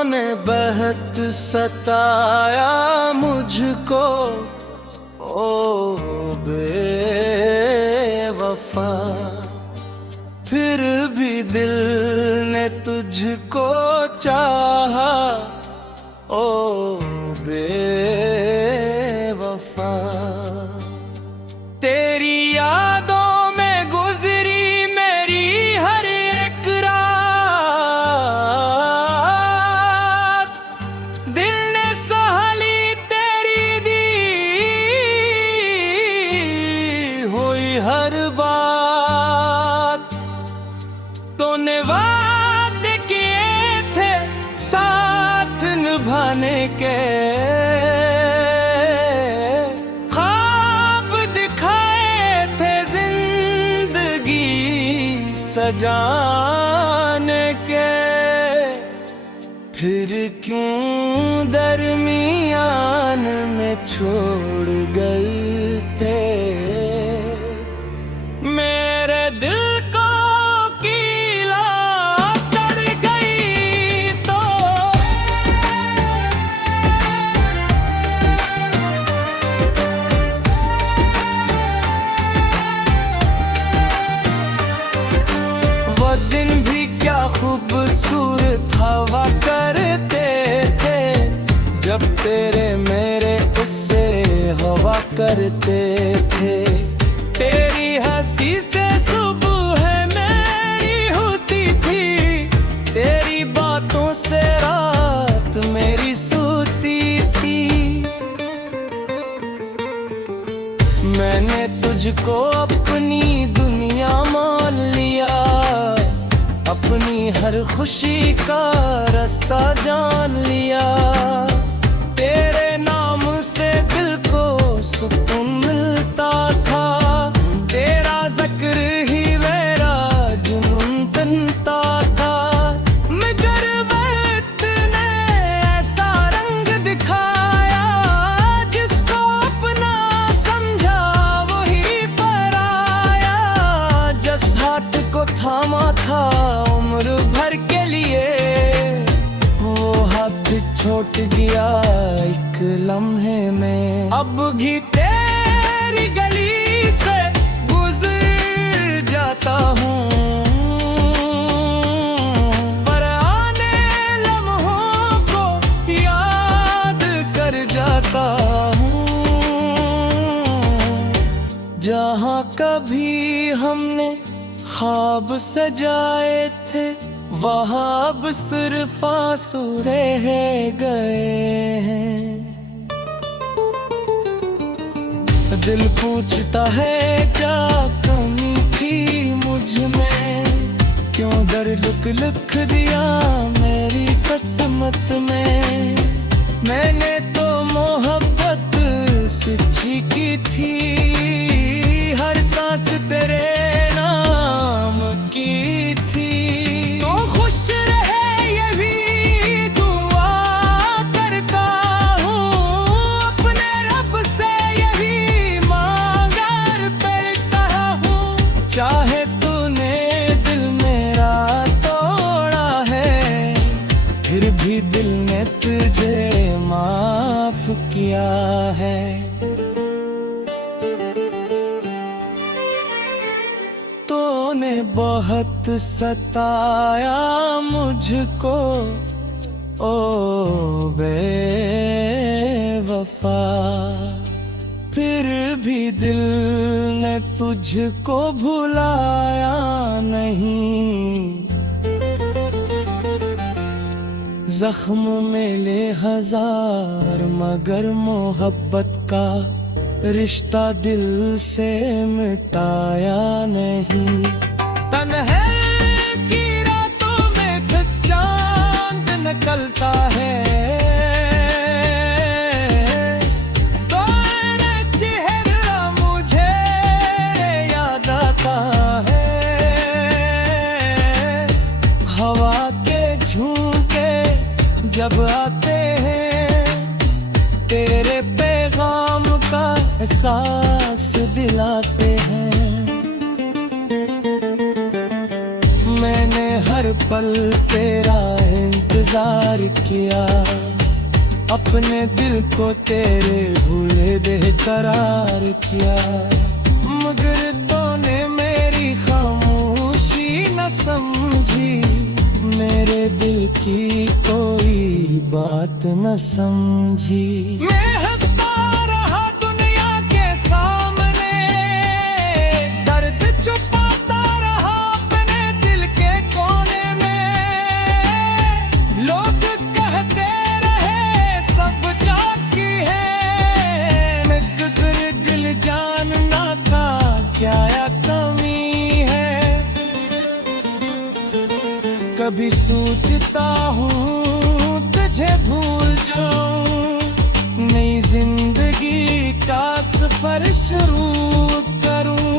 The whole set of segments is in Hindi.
तूने बहुत सताया मुझको ओ बेवफा, फिर भी दिल ने तुझको चाहा ओ बेवफा। तेरी यादों में गुजरी मेरी हर एक रात, दिल ने सहली तेरी दी हुई हर बात। तूने वादे किए थे साथ निभाने के, सजाने के, फिर क्यों दरमियान में छोड़ गए थे मेरे दिल को कीला कर गई। तो वो दिन भी क्या खूबसूरत हवा करते थे, जब तेरे मेरे उससे हवा करते थे। तेरी हंसी से सुबह मेरी होती थी, तेरी बातों से रात मेरी सोती थी। मैंने तुझको अपनी दुनिया मान लिया, अपनी हर खुशी का रास्ता जान लिया। तेरे नाम से दिल को सुकून मिलता था, तेरा जिक्र ही मेरा जुनून बनता था। मगर वक्त ने ऐसा रंग दिखाया, जिसको अपना समझा वही पराया। जिस हाथ को थामा था उम्र भर के लिए, वो हाथ छूट गया एक लम्हे में। अब भी तेरी गली से गुजर जाता हूँ, पर आने लम्हों को याद कर जाता हूँ। जहाँ कभी हमने ख्वाब सजाए थे, वहाँ अब सिर्फ आंसू रह गए हैं। दिल पूछता है क्या कमी थी मुझ में, क्यों दर्द लिख दिया मेरी किस्मत में। मैंने तो मोहब्बत सच्ची की थी, हर सांस तेरे नाम की थी। तो खुश रहे ये भी दुआ करता हूँ, अपने रब से यही मांगा करता हूँ। चाहे तूने दिल मेरा तोड़ा है, फिर भी दिल ने तुझे माफ किया है। तूने बहुत सताया मुझको ओ बेवफा, फिर भी दिल ने तुझको भुलाया नहीं। जख्म मिले हजार मगर मोहब्बत का रिश्ता दिल से मिटाया नहीं। तन्हाई की रातों में फिर चांद निकलता है, तो चेहरा मुझे याद आता है। हवा के झोंके जब आते हैं, तेरे पैगाम का एहसास दिलाते हैं। मैंने हर पल तेरा इंतजार किया, अपने दिल को तेरे भूले बेकरार किया, मगर तूने मेरी खामोशी न समझी, मेरे दिल की कोई बात न समझी। मैं हंसता रहा दुनिया के सामने, दर्द छुपाता रहा अपने दिल के कोने में, लोग कहते रहे सब चाकी है, मैं दिल जानना था क्या कमी है। कभी सोचता हूँ तुझे भूल जाऊं, नई जिंदगी का सफर शुरू करूं,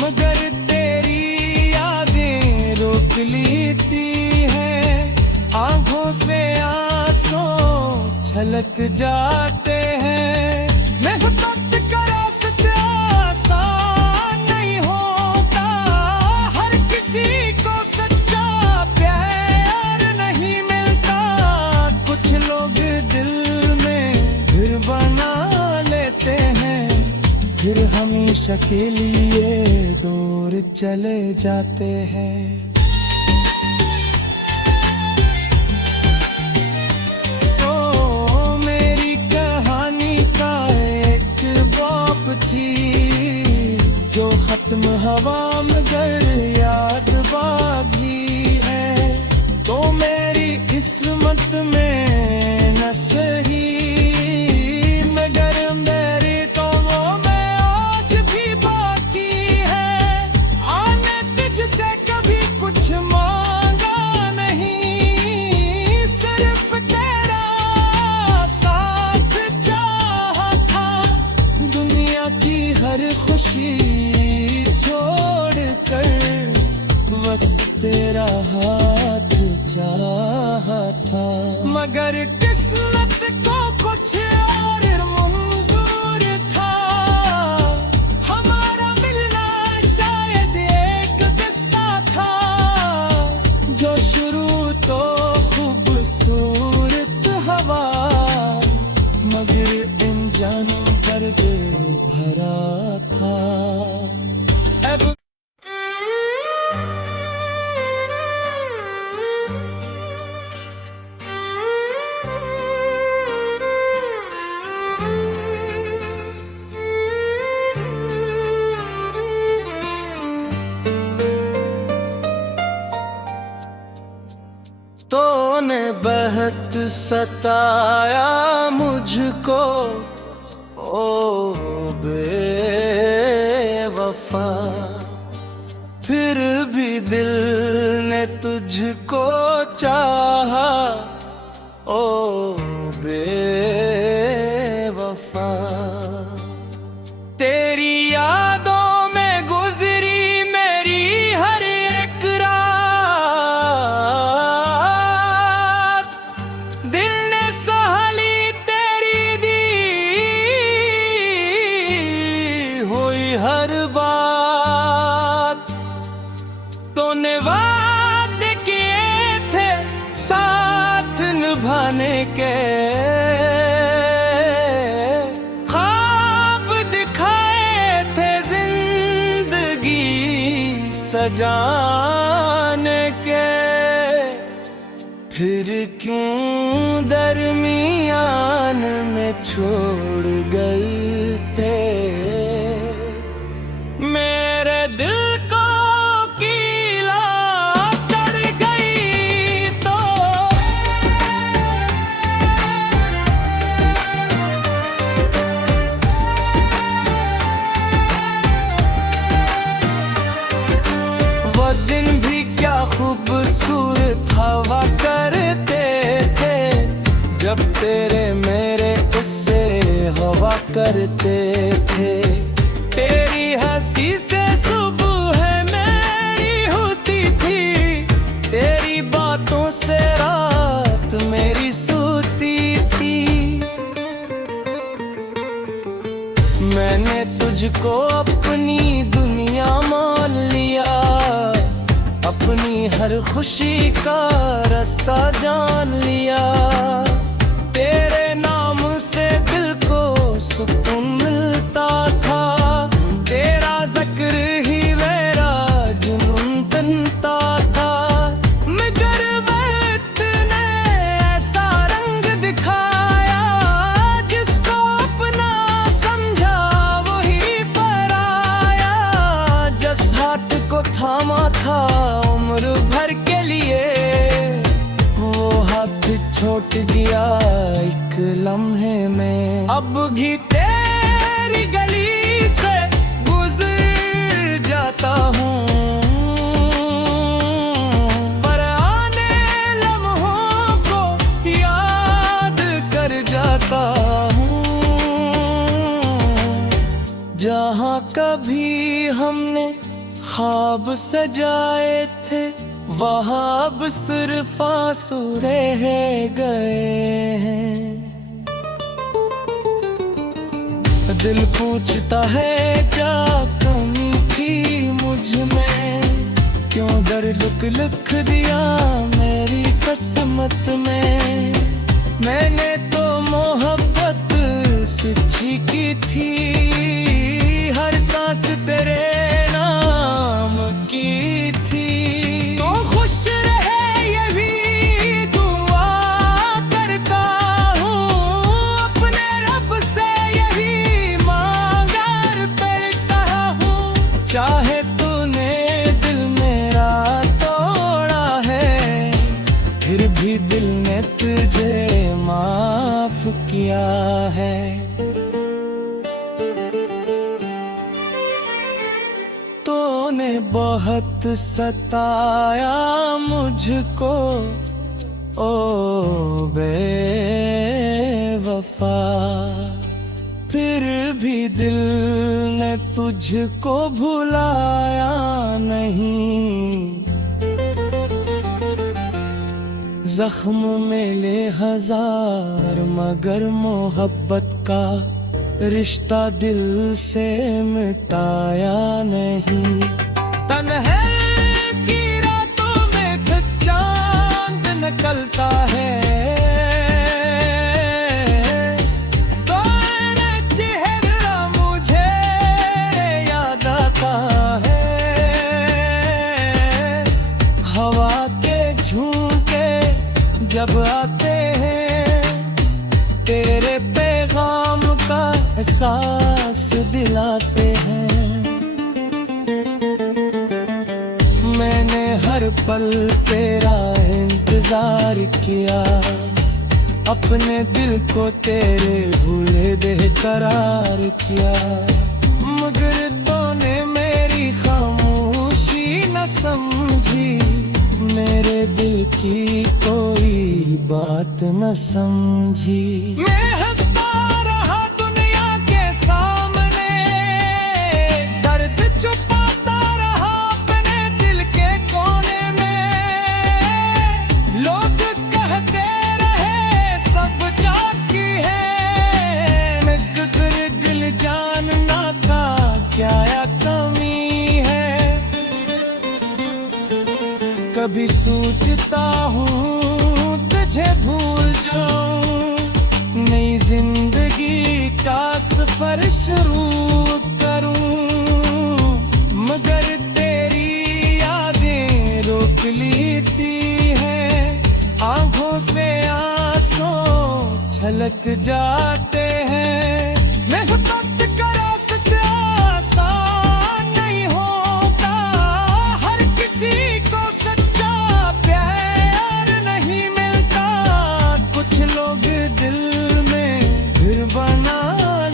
मगर तेरी यादें रोक लेती हैं, आंखों से आंसू छलक जाते हैं। मैं वक्त का रास्ता आसान नहीं होता, हर किसी को सच्चा प्यार नहीं मिलता, कुछ लोग दिल में घर बना लेते हैं, फिर हमेशा के लिए दूर चले जाते हैं। जो खत्म हवा मगर याद बाकी है, तो मेरी किस्मत में न सही, मगर मेरी तो वो में आज भी बाकी है। आने तुझसे कभी कुछ मांगा नहीं, सिर्फ तेरा साथ चाहा था, दुनिया की हर खुशी छोड़ कर बस तेरा हाथ चाहा था, मगर किस्मत को कुछ और मंजूर था, हमारा मिलना शायद एक किस्सा था, जो शुरू तो खूबसूरत हवा, मगर इन जानों पर दिल भरा था। तूने बहुत सताया मुझको ओ बेवफा, फिर भी दिल ने तुझको चाहा ओ बेवफा, तेरी यादों में गुजरी मेरी हर एक रात, दिल ने सहली तेरी दी हुई हर बात, तूने वादे किए थे साथ निभाने के, ख्वाब दिखाए थे जिंदगी सजाने के, फिर क्यों दरमियान में छोड़ गए थे मेरे दिल को कीला कर गई तो। वो दिन भी क्या खूबसूरत हवा करते थे, जब तेरे मेरे इससे हवा करते थे, तेरी हंसी से सुबह मेरी होती थी, तेरी बातों से रात मेरी सोती थी, मैंने तुझको अपनी दुनिया मान लिया, अपनी हर खुशी का रास्ता जान लिया। तेरे नाम से दिल को सुकून मिलता था, तेरा जिक्र ही मेरा जुनून बनता था। मगर वक्त ने ऐसा रंग दिखाया, जिसको अपना समझा वही पराया। जिस हाथ को थामा था उम्र भर के लिए, वो हाथ छूट गया एक लम्हे में। अब भी तेरी गली से गुजर जाता हूँ, पर आने लम्हों को याद कर जाता हूँ। जहाँ कभी हमने ख्वाब सजाए थे, वहाँ अब सिर्फ आंसू रह गए हैं। दिल पूछता है क्या कमी थी मुझ में, क्यों दर्द लिख दिया मेरी किस्मत में। मैंने तो मोहब्बत सच्ची की थी, हर सांस तेरे नाम की थी। तो खुश रहे यही दुआ करता हूँ, अपने रब से यही मांग पड़ता हूँ। चाहे तूने दिल मेरा तोड़ा है, फिर भी दिल ने तुझे माफ किया है। तूने बहुत सताया मुझको ओ बेवफा, फिर भी दिल ने तुझको भुलाया नहीं। जख्म मिले हजार मगर मोहब्बत का रिश्ता दिल से मिटाया नहीं। तन्हे की रातों में चांद निकलता है, तो चेहरा मुझे याद आता है। हवा के झोंके जब आते हैं, तेरे पैगाम का एहसास दिलाते हैं। मैंने हर पल तेरा इंतजार किया, अपने दिल को तेरे भूले बेकरार किया। मगर तूने मेरी खामोशी न समझी, मेरे दिल की कोई बात न समझी। मैं हंसता रहा दुनिया के सामने, दर्द छुपाता रहा अपने दिल के कोने में। लोग कहते रहे सब चाकी है, मैं दिल जानना था क्या कमी है। कभी सोचता हूँ तुझे भूल जाऊं, नई जिंदगी का सफर शुरू करूं। मगर तेरी यादें रोक लेती हैं, आंखों से आंसू छलक जाते हैं। मैं वक्त का रास्ता आसान नहीं होता, हर किसी को सच्चा प्यार नहीं मिलता। कुछ लोग दिल में फिर बना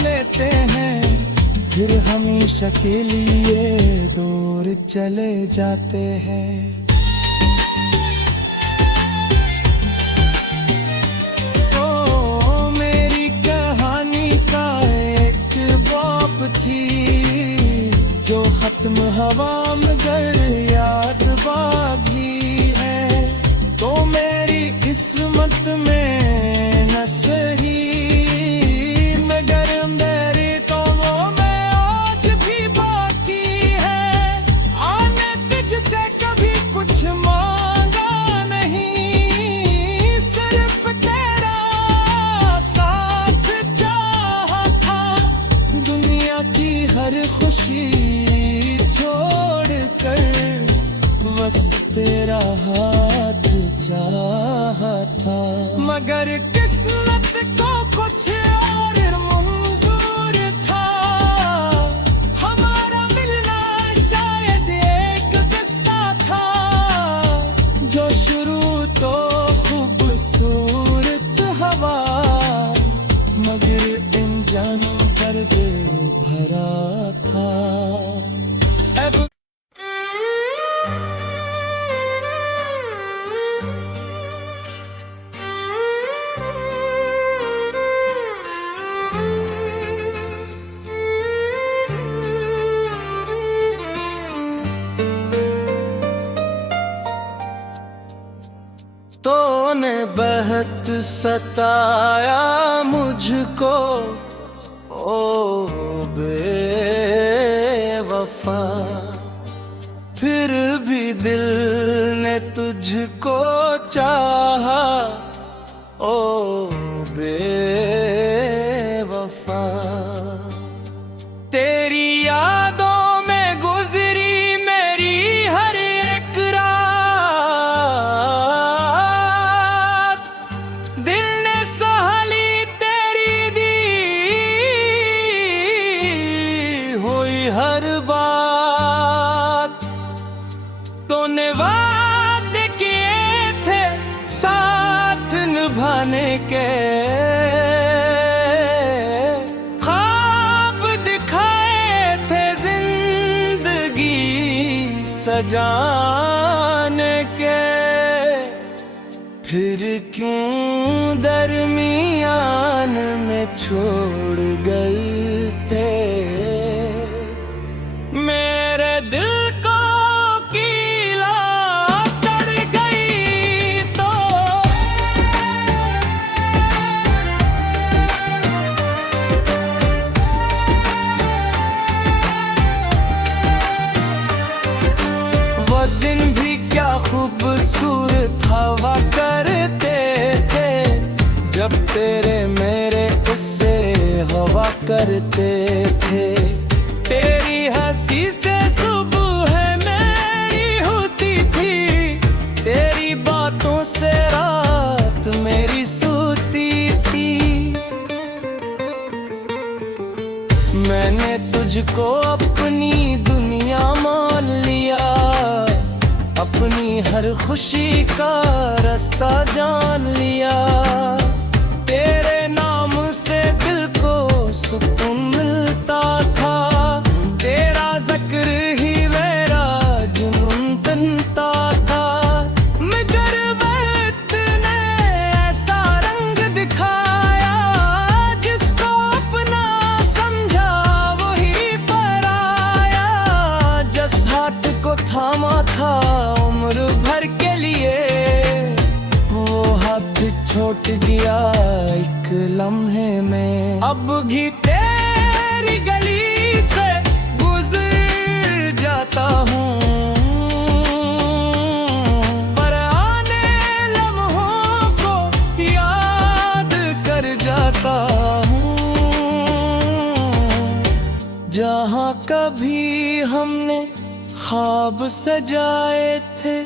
लेते हैं, फिर हमेशा के लिए दूर चले जाते हैं। थी जो खत्म हवा मगर याद बाकी है, तो मेरी किस्मत में न सही मगर मेरी तो वो में आज भी बाकी है। आने तुझसे कभी कुछ बस तेरा हाथ चाहा था, मगर किस्मत को कुछ और मंजूर था। हमारा मिलना शायद एक किस्सा था, जो शुरू तो खूबसूरत हवा, मगर इंजन पर दिल भरा था। अब तूने बहुत सताया मुझको ओ बेवफा, फिर भी दिल ने तुझको चाहा ओ बेवफा। तेरी यादों में गुजरी मेरी हर एक रात, दिल ने सहली तेरी दी हुई हर बात। तूने वादे किए थे साथ निभाने के, ख्वाब दिखाए थे जिंदगी सजाने के, फिर क्यों दरमियान में छोड़ गए थे मेरे दिल को कीला कर गई तो। वो दिन भी क्या खूबसूरत हवा करते थे, जब तेरे मेरे उससे हवा करते थे। तेरी हंसी से सुबह मेरी होती थी, तेरी बातों से रात मेरी सोती थी। मैंने तुझको अपनी दुनिया मान लिया, अपनी हर खुशी का रास्ता जान लिया। तेरे नाम से दिल को सुकून मिलता था, तेरा जिक्र ही मेरा जुनून बनता था। मगर वक्त ने ऐसा रंग दिखाया, जिसको अपना समझा वही पराया। जिस हाथ को थामा था उम्र भर के लिए, वो हाथ छोड़ दिया एक लम्हे में। अब भी तेरी गली से गुजर जाता हूँ, पर आने लम्हों को याद कर जाता हूँ। जहाँ कभी हमने ख्वाब सजाए थे,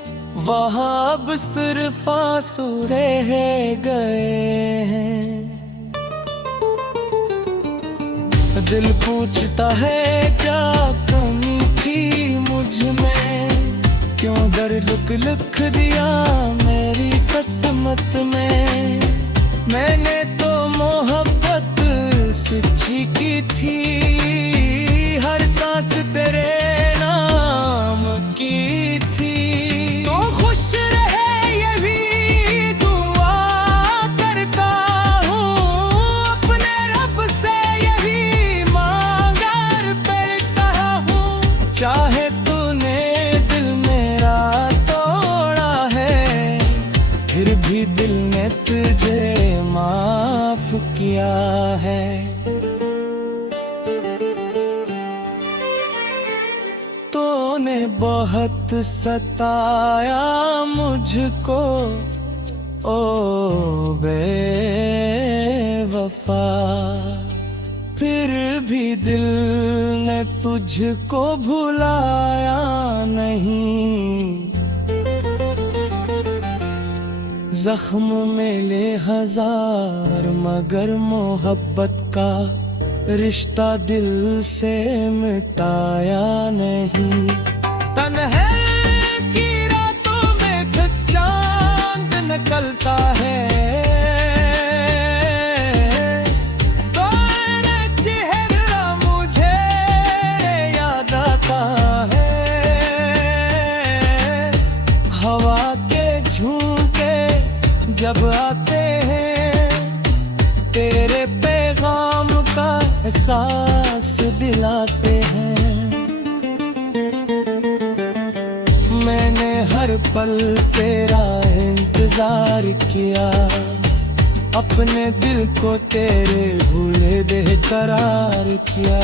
वहाँ अब सिर्फ आंसू रह गए हैं। दिल पूछता है क्या कमी थी मुझ में, क्यों दर्द लिख दिया मेरी किस्मत में। मैंने तो मोहब्बत सच्ची की थी, हर सांस तेरे नाम की थी। तो खुश रहे यही दुआ करता हूँ, अपने रब से यही मांगा पड़ता हूँ। चाहे तूने दिल मेरा तोड़ा है, फिर भी दिल ने तुझे माफ किया है। तूने बहुत सताया मुझको ओ बेवफा, फिर भी दिल ने तुझको भुलाया नहीं। जख्म मिले हजार मगर मोहब्बत का रिश्ता दिल से मिटाया नहीं। तन्हे की रातों में चांद निकलता है, तो चेहरा मुझे याद आता है। हवा के झोंके जब आते हैं, तेरे पैगाम का एहसास दिलाते हैं। मैंने हर पल तेरा इंतजार किया, अपने दिल को तेरे भूले बेकरार किया।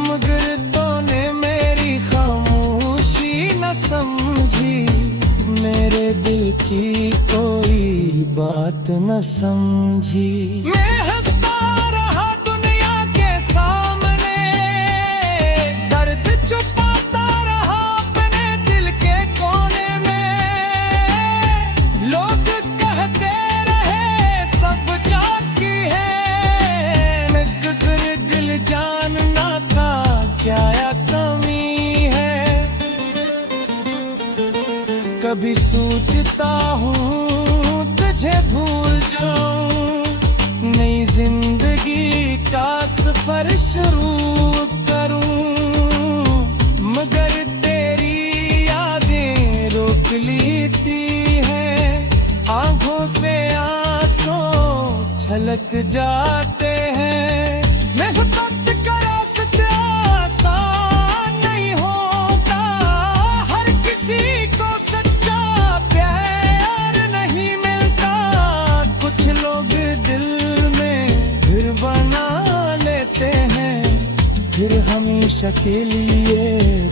मगर तूने मेरी खामोशी न समझी, मेरे दिल की कोई बात न समझी। मैं हंसता रहा दुनिया के सामने, दर्द छुपाता रहा अपने दिल के कोने में। लोग कहते रहे सब जाती है, मैं गुजर दिल जानना था क्या कमी है। कभी सोचता हूँ तुझे भूल जाऊं, नई जिंदगी का सफर शुरू करूं। मगर तेरी यादें रोक लेती हैं, आंखों से आंसू छलक जाते हैं। मैं वक्त का रास्ता आसान नहीं होता, हर किसी को सच्चा प्यार नहीं मिलता। कुछ लोग दिल में घर बना लेते हैं, फिर हमेशा के लिए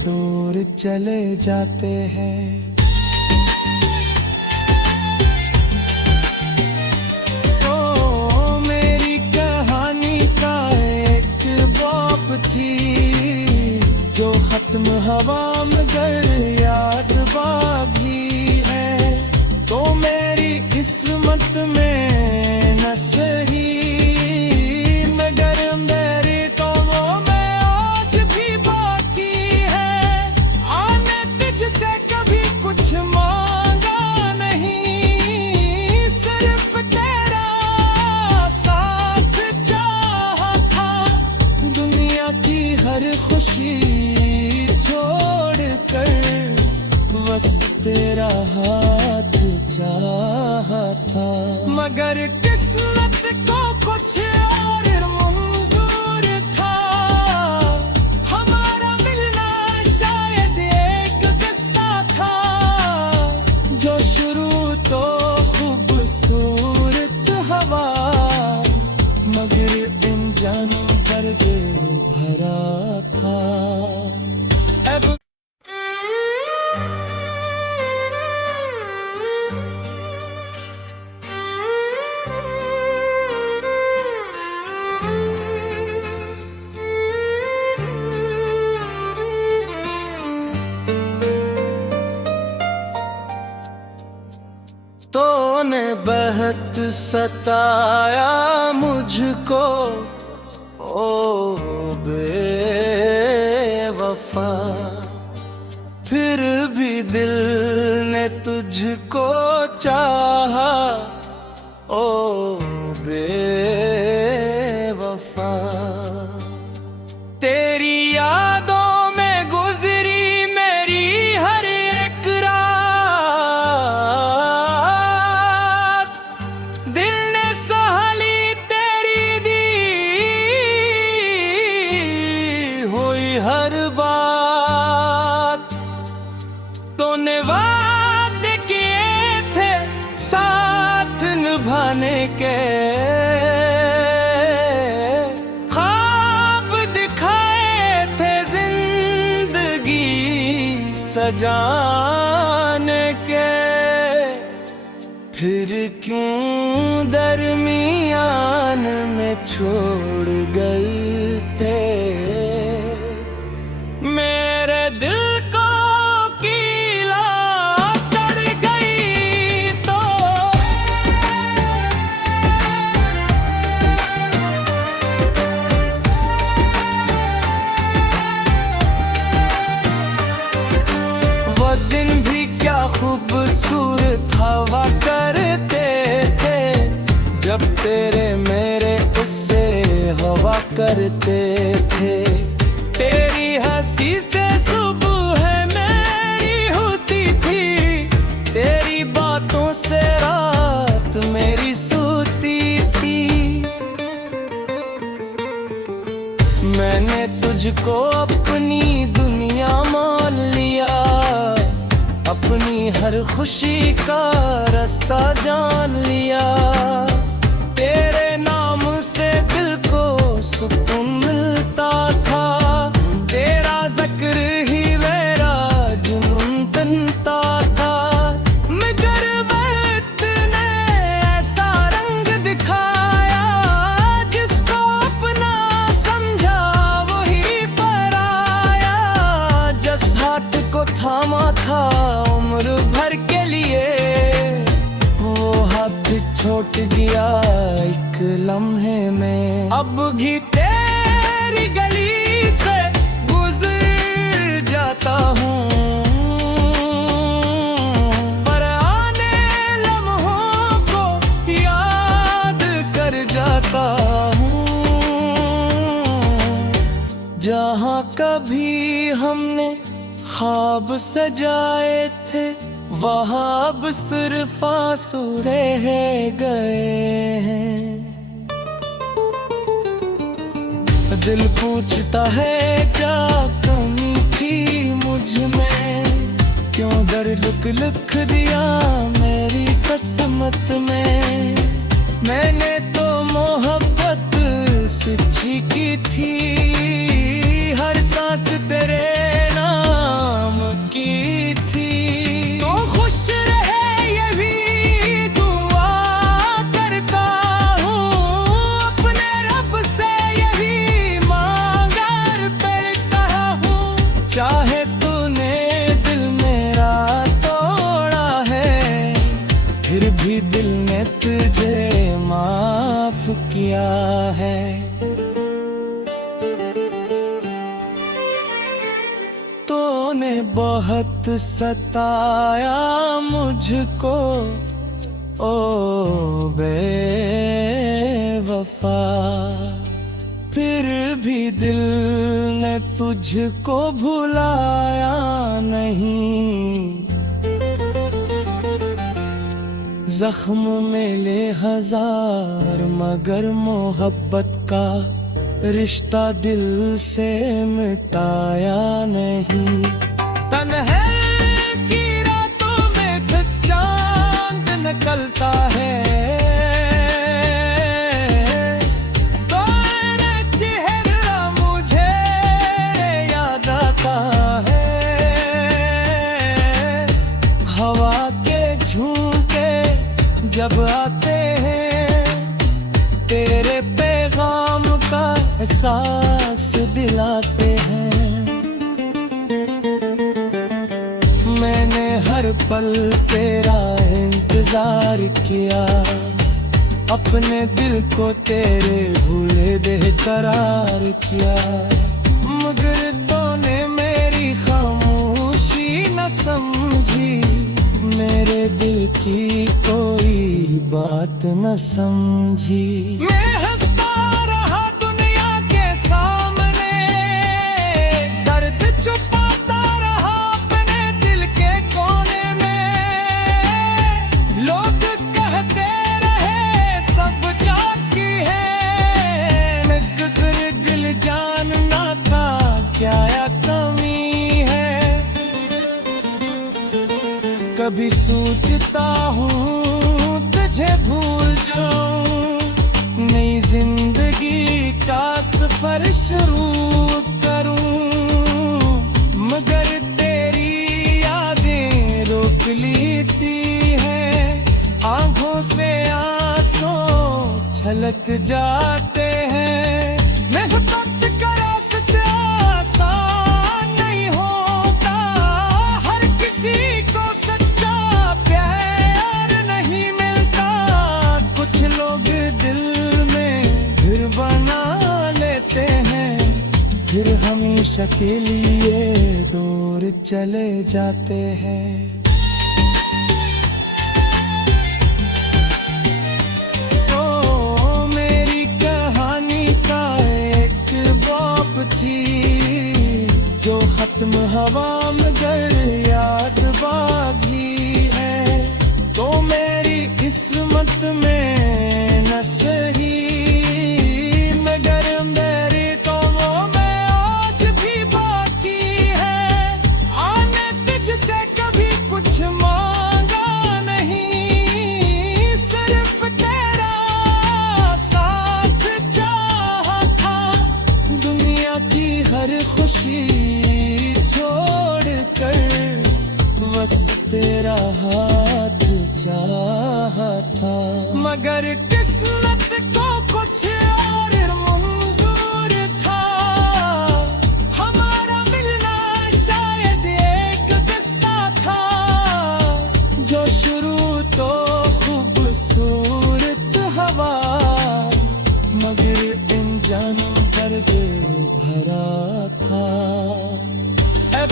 दूर चले जाते हैं। थी जो खत्म हवा मगर याद बाकी है, तो मेरी किस्मत में न सही मगर मेरी तो वो में आज भी बाकी है। आने तुझसे कभी कुछ मांगा नहीं, सिर्फ तेरा साथ चाहा था। दुनिया की हर खुशी छोड़ कर बस तेरा हाथ चाहा था। मगर किस्मत को कुछ और मंजूर था, हमारा मिलना शायद एक किस्सा था। जो शुरू तो खूबसूरत हवा, मगर इन जानों पर दिल भरा था। अब तूने बहुत सताया मुझको ओ बेवफा, फिर भी दिल ने तुझको चाहा ओ बेवफा। तेरी यादों में गुजरी मेरी हर एक रात, दिल ने सहाली तेरी दी हुई हर बात। तूने वादे किए थे साथ निभाने के, ख्वाब दिखाए थे जिंदगी सजाने के। फिर क्यों दरमियान में छोड़ गए थे मेरे दिल को कीला कर गई। तो दिन भी क्या खूबसूरत हवा करते थे, जब तेरे मेरे उससे हवा करते थे। तेरी हंसी से सुबह मेरी होती थी, तेरी बातों से रात मेरी सोती थी। मैंने तुझको अपनी दुनिया मान लिया, अपनी हर खुशी का रास्ता जान लिया। तेरे नाम से दिल को सुकून मिलता था, तेरा जिक्र ही मेरा जुनून बनता था। मगर वक्त ने ऐसा रंग दिखाया, जिसको अपना समझा वही पराया। जिस हाथ को थामा था उम्र भर के लिए, वो हाथ छोड़ दिया एक लम्हे में। अब भी तेरी गली से गुजर जाता हूँ, पर आने लम्हों को याद कर जाता हूँ। जहाँ कभी हमने ख्वाब सजाए थे, वहाँ अब सिर्फ आंसू रह गए हैं। दिल पूछता है क्या कमी थी मुझ में, क्यों दर्द लिख दिया मेरी किस्मत में। मैंने तो मोहब्बत सच्ची की थी, हर सांस तेरे नाम की थी। तो खुश रहे ये भी दुआ करता हूँ, अपने रब से यही मांगा करता हूँ। चाहे तूने दिल मेरा तोड़ा है, फिर भी दिल ने तुझे माफ किया है। तूने बहुत सताया मुझको ओ बेवफा, फिर भी दिल ने तुझको भुलाया नहीं। जख्म मिले हजार मगर मोहब्बत का रिश्ता दिल से मिटाया नहीं। तन्हाई की रातों में चांद निकलता है, तो चेहरा मुझे याद आता है। हवा के झोंके जब आते हैं, तेरे पैगाम का एहसास दिलाते हैं। मैंने हर पल तेरा इंतजार किया, अपने दिल को तेरे भूले बेकरार किया। मगर तूने मेरी खामोशी न समझी, मेरे दिल की कोई बात न समझी। मैं हंसता रहा दुनिया के सामने, दर्द छुपाता रहा अपने दिल के कोने में। लोग कहते रहे सब जाती है, मगर दिल जानना था क्या कमी है। कभी सोचता हूँ तुझे भूल जाऊं, नई जिंदगी का सफर शुरू करूं। मगर तेरी यादें रोक लेती हैं, आंखों से आंसू छलक जाते हैं। मैं वक्त का रास्ता आसान नहीं होता, हर किसी को सच्चा प्यार नहीं मिलता। कुछ लोग दिल में घर बना लेते हैं, फिर हमेशा के लिए दूर चले जाते हैं। ओ मेरी कहानी का एक बाप थी, जो खत्म हवा मगर याद बागी है। तो मेरी किस्मत में न सही मगर मेरी कौमों में आज भी बाकी है। आने तुझसे कभी कुछ मांगा नहीं, सिर्फ तेरा साथ चाहा था। दुनिया की हर खुशी छोड़ कर बस तेरा हाथ चाहा था। मगर किस्मत को कुछ और मंजूर था। हमारा मिलना शायद एक किस्सा था, जो शुरू तो खूबसूरत हवा मगर इंजन दर्द भरा था। अब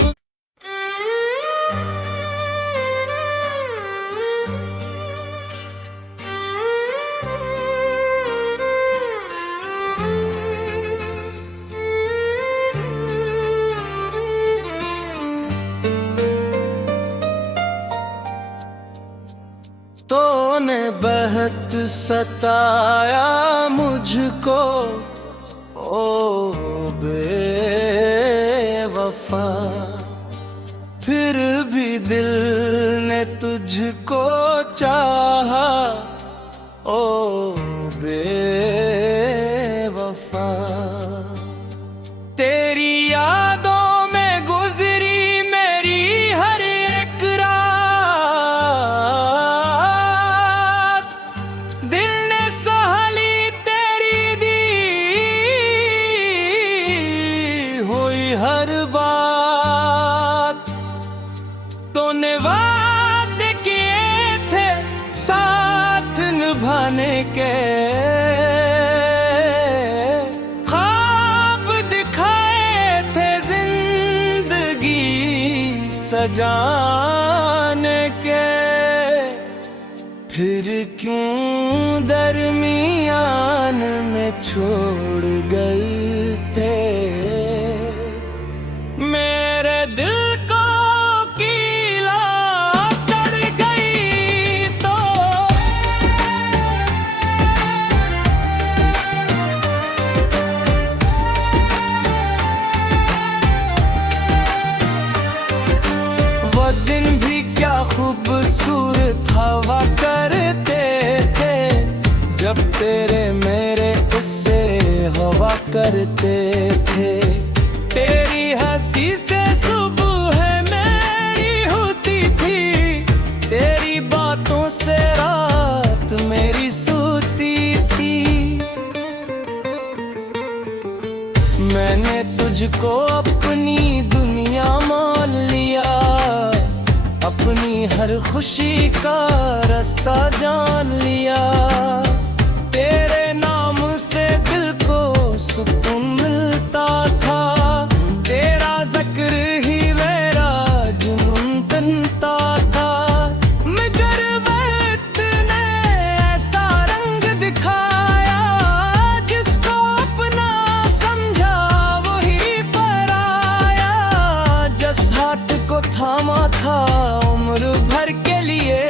तो ने बहुत सताया मुझको, ओ बेवफा। फिर भी दिल ने तुझको चाहा, ओ बेवफा। तेरी यादों में गुजरी मेरी हर एक रात। दिल ने सहली तेरी दी हुई हर बात। तूने वादे किए थे साथ निभाने के, ख्वाब दिखाए थे जिंदगी सजाने के। फिर क्यों दरमियान में छोड़ गए थे मेरे दिल को कीला कर गई। तो वो दिन भी क्या खूबसूरत हवा करते थे, जब तेरे मेरे उससे हवा करते थे। तेरी हंसी से सुबह मेरी होती थी, तेरी बातों से रात मेरी सोती थी। मैंने तुझको अपनी दुनिया मान लिया, अपनी हर खुशी का रास्ता जान लिया। तेरे नाम से दिल को सुकून मिलता था, तेरा जिक्र ही मेरा जुनून बनता था। मगर वक्त ने ऐसा रंग दिखाया, जिसको अपना समझा वही पराया। जिस हाथ को थामा था उम्र भर के लिए,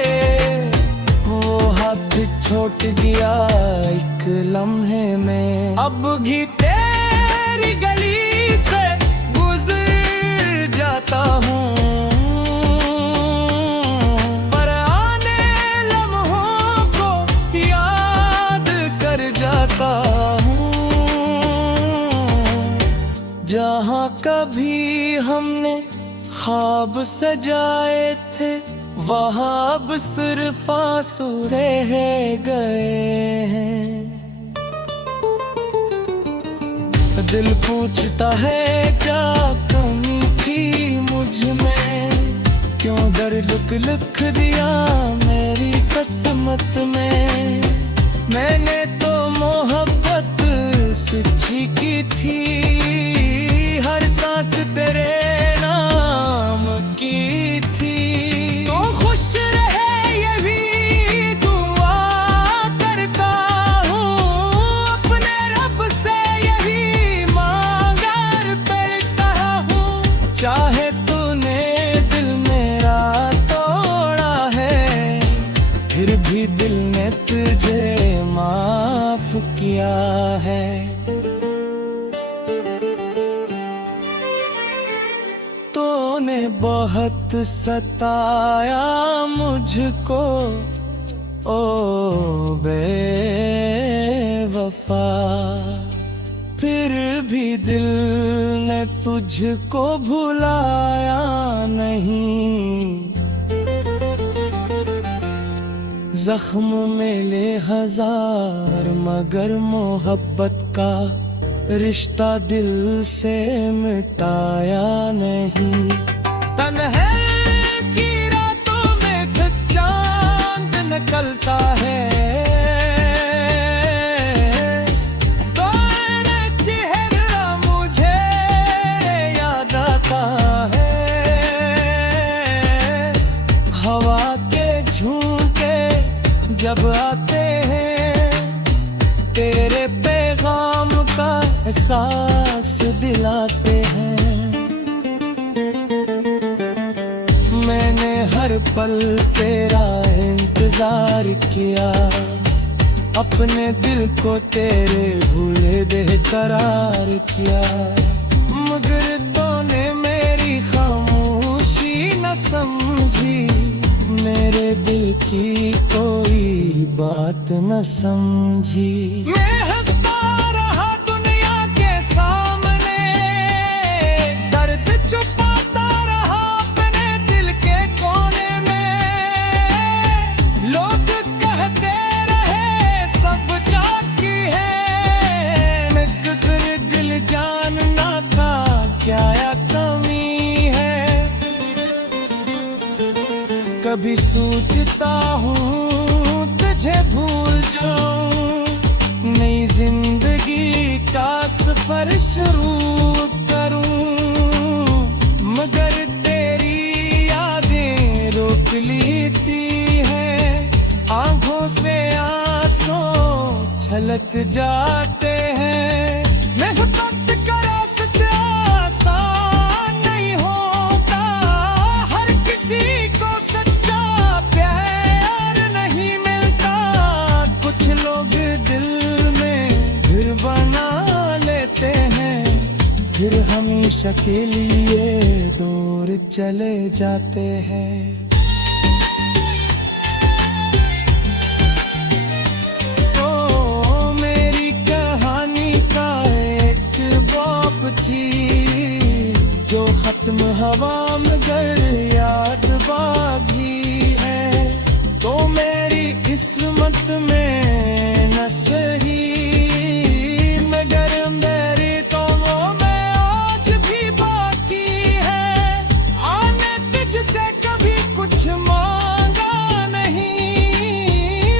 वो हाथ छोड़ गया एक लम्हे में। अब भी तेरी गली से गुजर जाता हूँ, पर आने लम्हों को याद कर जाता हूँ। जहाँ कभी हमने ख्वाब सजाए थे, वहाँ अब सिर्फ आंसू रह गए हैं। दिल पूछता है क्या कमी थी मुझ में, क्यों दर्द लिख दिया मेरी किस्मत में। मैंने तो मोहब्बत सच्ची की थी, हर सांस तेरे नाम किया है। तूने बहुत सताया मुझको ओ बेवफा, फिर भी दिल ने तुझको भुलाया नहीं। जख्म मिले हजार मगर मोहब्बत का रिश्ता दिल से मिटाया नहीं। तन्हे की रातों में फिर चांद निकलता है, तो तेरा चेहरा मुझे याद आता है। हवा के झोंके जब आते हैं, तेरे पैगाम का एहसास दिलाते हैं। मैंने हर पल तेरा इंतजार किया, अपने दिल को तेरे भूले बेकरार किया। मगर तूने मेरी खामोशी न समझी, मेरे दिल की कोई बात न समझी। मैं हंसता रहा दुनिया के सामने, दर्द छुपाता रहा अपने दिल के कोने में। लोग कहते रहे सब जाती है, मैं किधर दिल जानना था क्या कमी है। कभी सोचता हूँ तुझे भूल जाऊं, नई जिंदगी का सफर शुरू करूं। मगर तेरी यादें रोक लेती हैं, आंखों से आंसू छलक जाते हैं। मैं वक्त का रास्ता आसान नहीं होता, हर किसी को सच्चा प्यार नहीं मिलता। कुछ लोग दिल में घर बना लेते हैं, फिर हमेशा के लिए दूर चले जाते हैं। तो मेरी कहानी का एक बाप थी, जो खत्म हवा मगर याद बागी है। तो मेरी किस्मत में न सही, मगर मेरी तोमों में आज भी बाकी है। आने तुझसे कभी कुछ मांगा नहीं,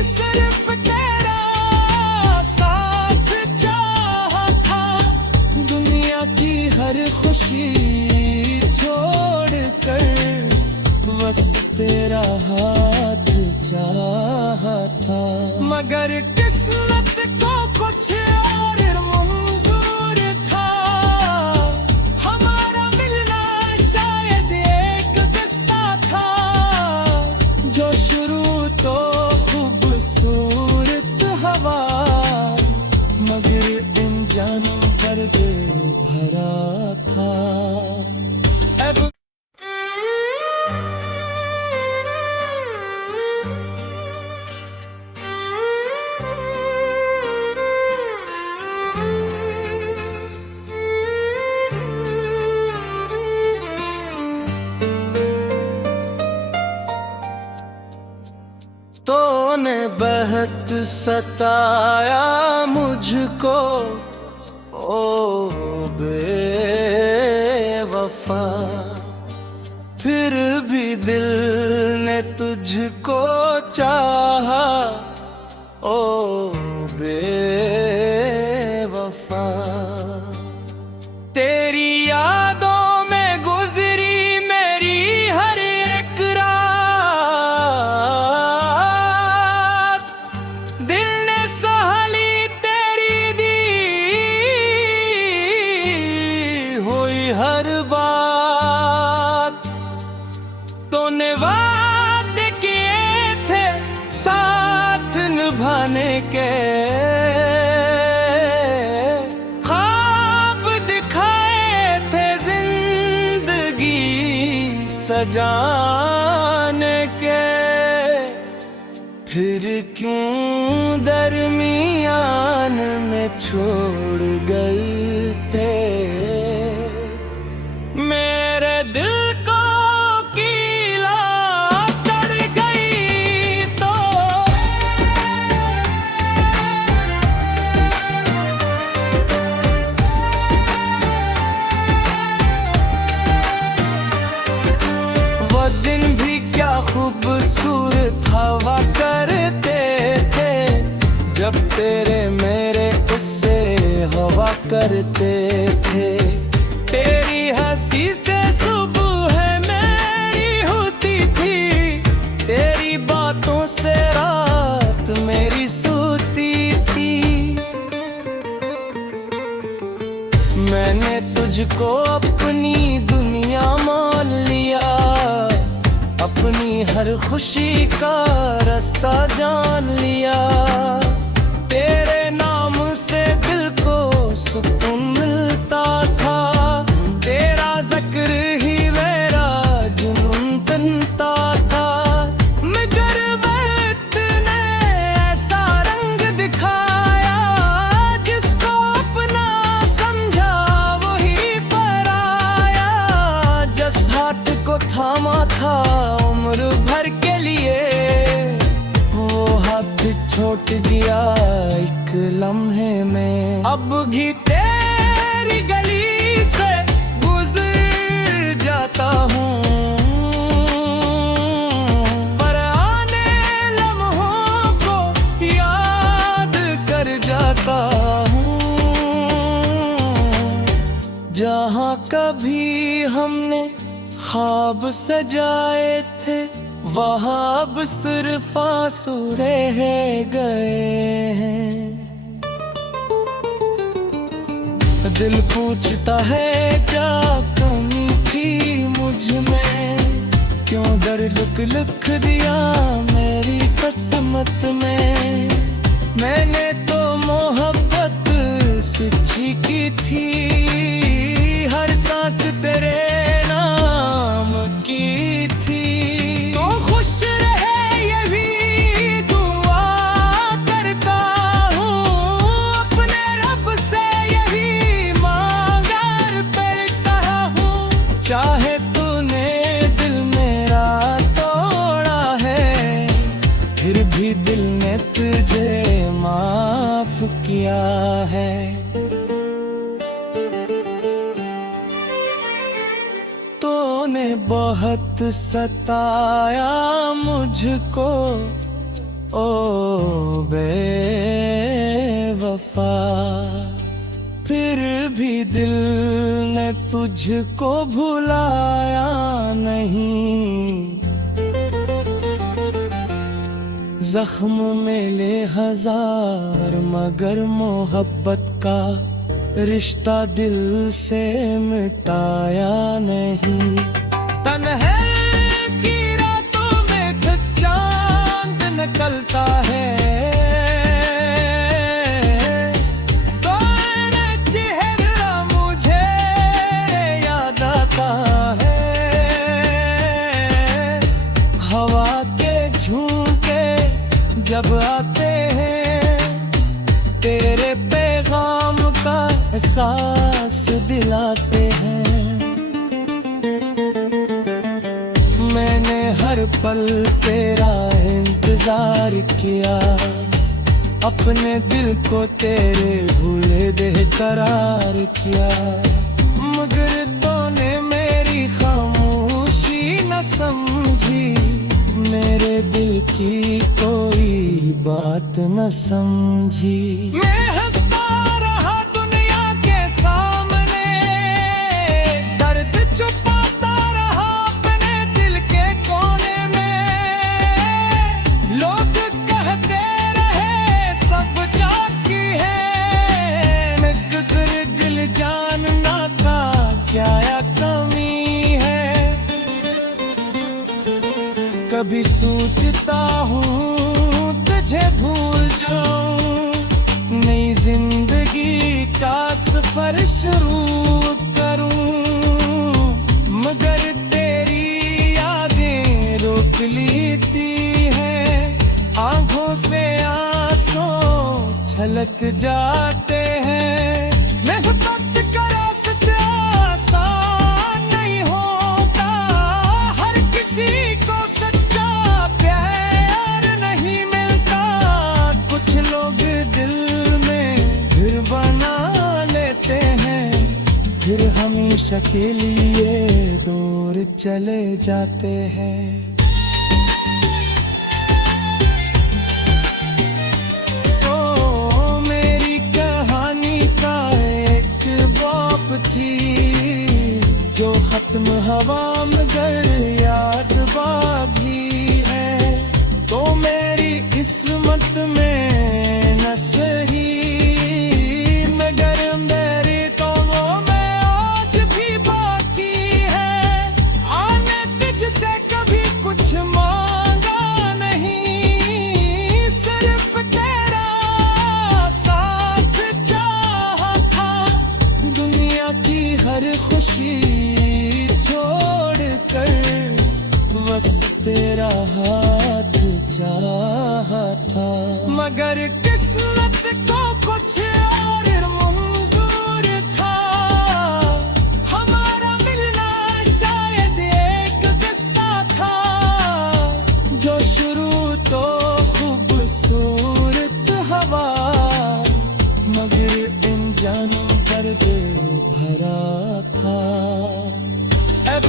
सिर्फ तेरा साथ चाहा था। दुनिया की हर खुशी छोड़कर बस तेरा हाथ चाहा था। मगर किस्मत को कुछ और मंजूर था, हमारा मिलना शायद एक किस्सा था। जो शुरू तो खूबसूरत हवा, मगर इन जानों पर दिल भरा था। अब तूने बहुत सताया मुझको ओ बेवफा, फिर भी दिल ने तुझको चाहा ओ बेवफा। तेरी यादों में गुजरी मेरी हर एक रात, दिल ने सहली तेरी दी हुई हर बात। तूने वादे किए थे साथ निभाने के, आने के, फिर क्यों दरमियान में छोड़ गए थे। मेरे दिल को कीला कर गई तो वो दिन भी क्या खूबसूरत हवा करते थे, जब तेरे मेरे उससे हवा करते थे। तेरी हंसी से सुबह मेरी होती थी, तेरी बातों से रात मेरी सोती थी। मैंने तुझको अपनी दुनिया मान लिया, अपनी हर खुशी का रास्ता जान लिया। तेरे नाम से दिल को सुकून मिलता था, तेरा जिक्र ही मेरा जुनून बनता था। मगर वक्त ने ऐसा रंग दिखाया, जिसको अपना समझा वही पराया। जिस हाथ को थामा था उम्र भर के लिए, वो हाथ छोड़ दिया एक लम्हे में। अब भी तेरी गली से गुजर जाता हूँ, पर आने लम्हों को याद कर जाता हूँ। जहाँ कभी हमने ख्वाब सजाए थे, वहाँ अब सिर्फ आंसू रह गए हैं। दिल पूछता है क्या कमी थी मुझ में, क्यों दर्द लिख दिया मेरी किस्मत में। मैंने तो मोहब्बत सच्ची की थी, हर सांस तेरे नाम की थी। तो खुश रहे यही दुआ करता हूँ, अपने रब से यही मांगा करता हूँ। चाहे तूने दिल मेरा तोड़ा है, फिर भी दिल ने तुझे माफ किया है। तूने बहुत सताया मुझको ओ बेवफा, फिर भी दिल ने तुझको भुलाया नहीं। जख्म मिले हजार मगर मोहब्बत का रिश्ता दिल से मिटाया नहीं। तन्हाई की रातों में चांद निकलता है, तेरा चेहरा मुझे याद आता है। हवा के झोंके जब आते हैं, तेरे पैगाम का एहसास दिलाते हैं। मैंने हर पल तेरा इंतजार किया, अपने दिल को तेरे भूले बेकरार किया। मगर तूने मेरी खामोशी न समझी, मेरे दिल की कोई बात न समझी। मैं हंसता रहा दुनिया के सामने, दर्द छुपाता रहा अपने दिल के कोने में। लोग कहते रहे सब चाकी है, मगर दिल जानना था क्या कमी है। कभी सोचता हूँ तुझे भूल जाऊं, नई जिंदगी का सफर शुरू करूं, मगर तेरी यादें रोक निकलती है, आंखों से आंसू छलक जाते हैं। मोहब्बत का रास्ता आसान नहीं होता, हर किसी को सच्चा प्यार नहीं मिलता। कुछ लोग दिल में घर बना लेते हैं, फिर हमेशा के लिए दूर चले जाते हैं। ओ मेरी कहानी का एक बाप थी, जो खत्म हवा मगर याद बाकी है। तो मेरी किस्मत में न सही मगर मेरी तो वो में आज भी बाकी है। आने तुझसे कभी कुछ मांगा नहीं, सिर्फ तेरा साथ चाहा था। दुनिया की हर खुशी छोड़ कर बस तेरा हाथ चाहा था। मगर किस्मत को कुछ और मंजूर था, हमारा मिलना शायद एक किस्सा था। जो शुरू तो खूबसूरत हवा, मगर इन जानों पर दिल भरा था। अब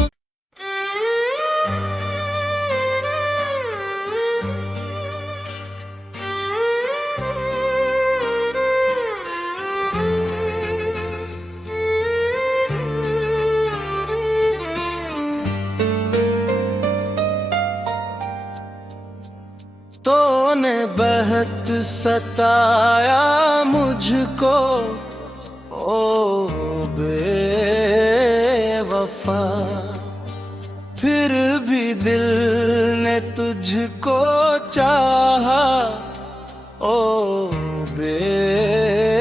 तूने बहुत सताया मुझको ओ बेवफा, फिर भी दिल ने तुझको चाहा ओ बेवफा।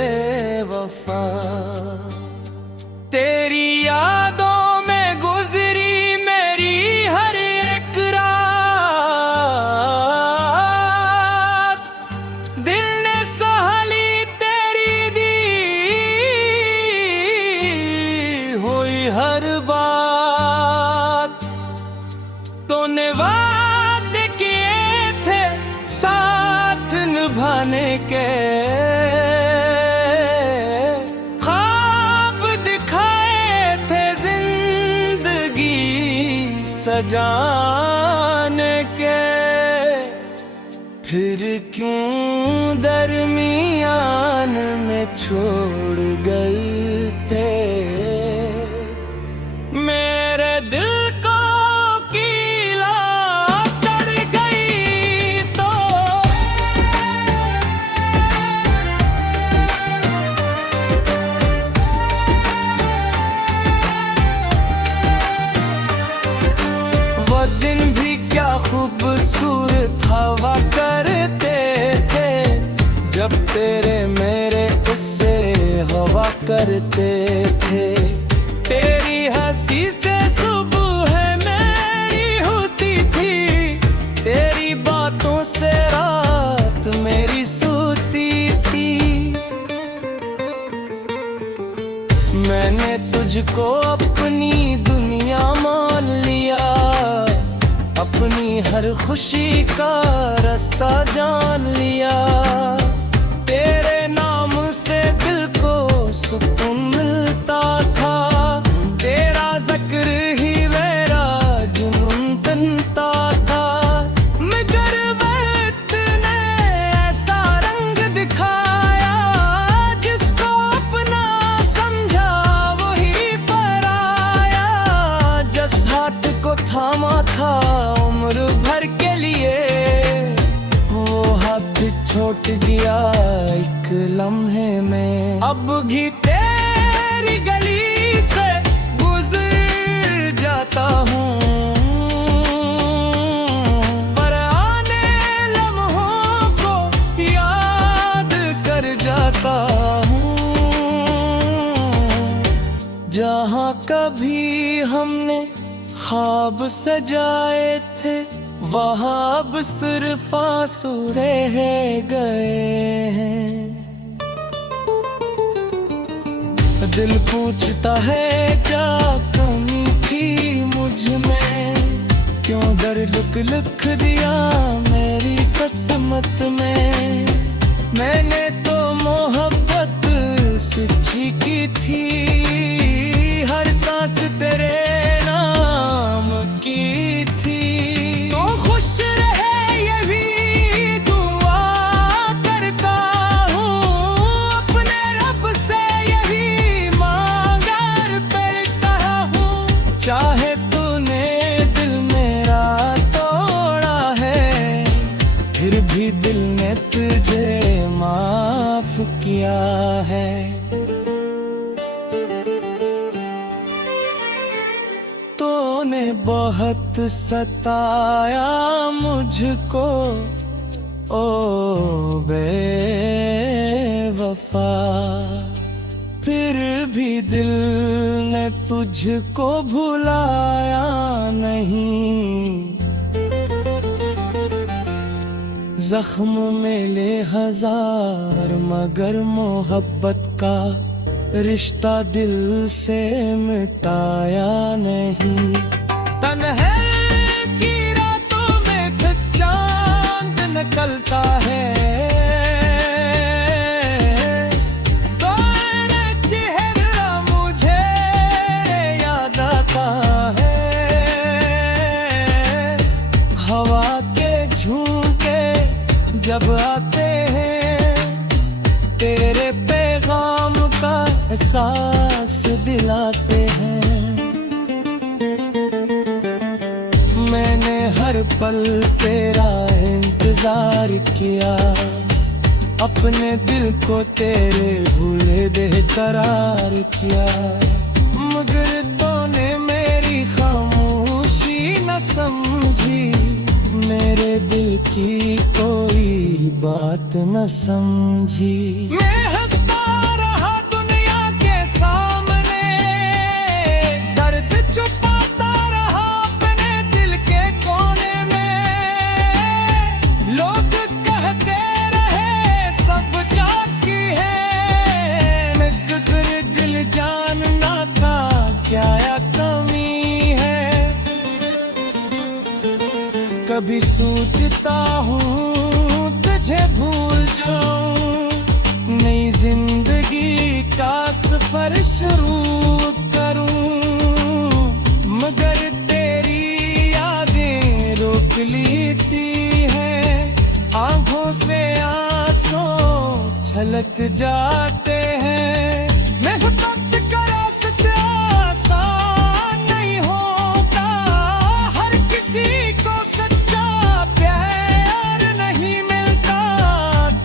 तेरी यादों में गुजरी मेरी हर एक रात, दिल ने सहली तेरी दी हुई हर बात। तूने वादे किए थे साथ निभाने के, ख्वाब दिखाए थे जिंदगी सजाने के। फिर क्यों दरमियान में छोड़ गए थे मेरे दिल को कीला कर गई। तो वो दिन भी क्या खूबसूरत हवा करते थे, जब तेरे मेरे उससे हवा करते थे। तेरी हंसी से सुबह मेरी होती थी, तेरी बातों से रात मेरी सोती थी। मैंने तुझको अपनी दुनिया मान लिया, अपनी हर खुशी का रास्ता जान लिया। तेरे नाम से दिल को सुकून मिलता था, तेरा जिक्र ही मेरा जुनून बनता था। मगर वक्त ने ऐसा रंग दिखाया, जिसको अपना समझा वही पराया। जिस हाथ को थामा था उम्र भर के लिए, वो हाथ छोड़ दिया एक लम्हे में। अब भी तेरी गली से गुजर जाता हूँ, पर आने लम्हों को याद कर जाता हूँ। जहाँ कभी हमने ख्वाब सजाए थे, वहाँ अब सिर्फ आंसू रह गए हैं। दिल पूछता है क्या कमी थी मुझ में, क्यों दर्द लिख दिया मेरी किस्मत में। मैंने तो मोहब्बत सच्ची की थी, हर सांस तेरे नाम की थी। तो खुश रहे ये भी दुआ करता हूँ, अपने रब से यही मांगा करता हूँ। चाहे तूने दिल मेरा तोड़ा है, फिर भी दिल ने तुझे माफ किया है। तूने बहुत सताया मुझको ओ बेवफा, फिर भी दिल ने तुझको भुलाया नहीं। जख्म मिले हजार मगर मोहब्बत का रिश्ता दिल से मिटाया नहीं। तन्हे की रातों में फिर चांद निकलता है, तो चेहरा मुझे याद आता है। हवा के झोंके जब आते हैं, तेरे पैगाम का एहसास दिलाते हैं। मैंने हर पल तेरा इंतजार किया, अपने दिल को तेरे भूले बेकरार किया। मगर तूने मेरी खामोशी न समझी, मेरे दिल की कोई बात न समझी। मैं हंसता रहा दुनिया के सामने, दर्द छुपाता रहा अपने दिल के कोने में। लोग कहते रहे सब जाती है, मैं दिल जानना था क्या कमी है। कभी सोचता हूँ तुझे भूल जाऊं, नई जिंदगी का सफर शुरू करूं। मगर तेरी यादें रोक लेती हैं, आंखों से आंसू छलक जाते हैं। मैं वक्त का रास्ता आसान नहीं होता, हर किसी को सच्चा प्यार नहीं मिलता।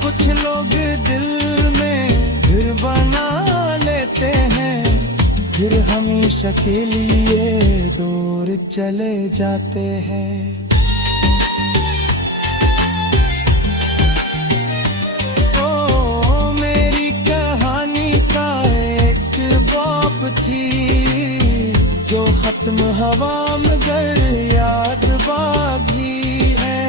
कुछ लोग दिल में घर बना लेते हैं, फिर हमेशा के लिए दूर चले जाते हैं। थी जो खत्म हवा मगर याद बागी है,